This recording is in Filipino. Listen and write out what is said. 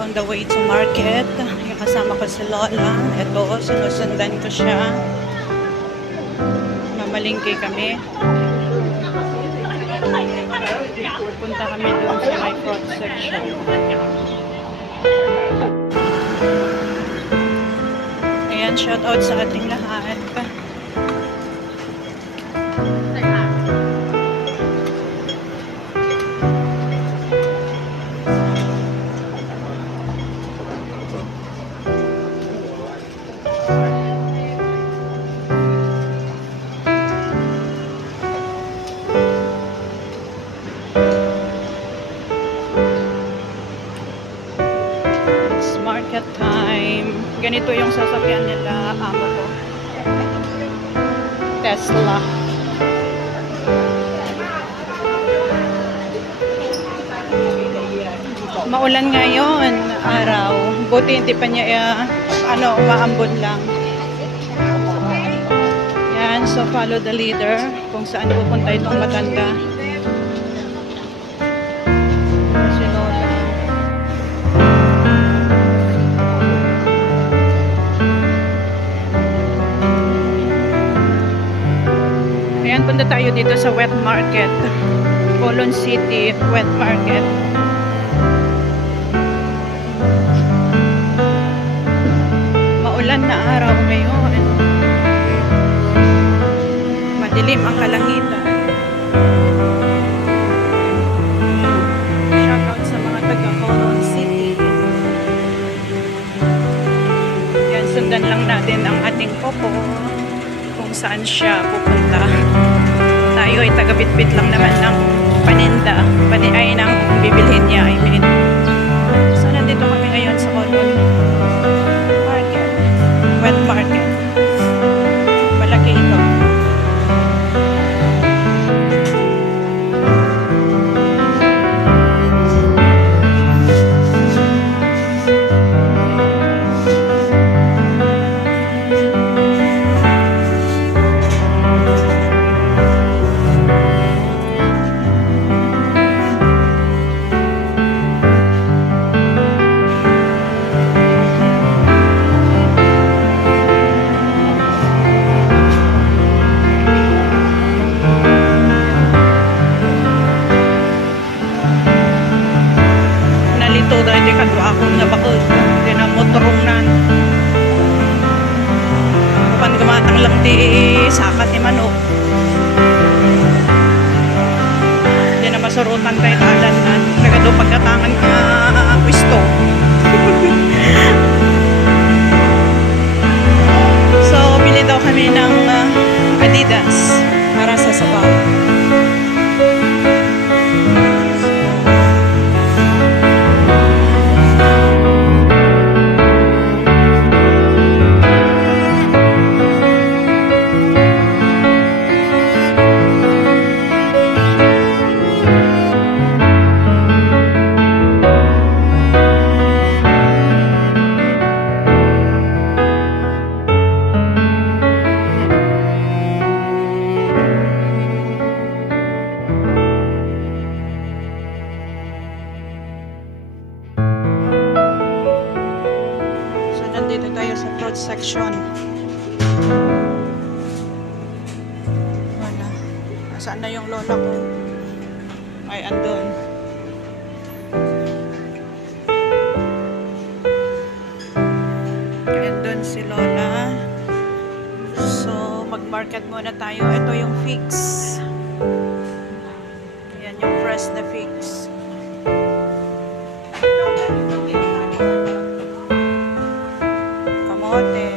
on the way to market. Yung kasama ko si Lola. Ito, sinusundan ko siya. Mamalingki kami. Pupunta kami doon sa my fruit section. Ayan, shout out sa ating lahat. Market time. Ganito yung sasakyan nila, amo ko. Tesla. Maulan ngayon, araw. Buti hindi pa niya, umaambon lang. Yan, so follow the leader kung saan pupunta itong matanda. Ayan, punta tayo dito sa wet market. Colon City wet market. Maulan na araw ngayon. Madilim ang kalangitan. Shoutout sa mga taga Colon City. Yan, sundan lang natin ang ating popo kung saan siya pupunta. Tayo ay taga-bitbit lang naman ng paninda. Ay ng bibilhin niya, I mean. So, nandito kami ngayon sa Colon Market. Wet Market. Malaki ito. Dahil kadwa akong nabakod hindi na motorong nan kapan gumatang lang di sakat ni manok hindi na masurutan tayo talan nan nagado pagkatangan ka wisto. So bili daw kami ng Adidas para sa sabaw. Dito tayo sa fruit section. Wala. Nasaan na yung lola ko? Ay, andun. Andun si lola. So, mag-market muna tayo. Ito yung figs. Ayan yung fresh na figs. Kamote.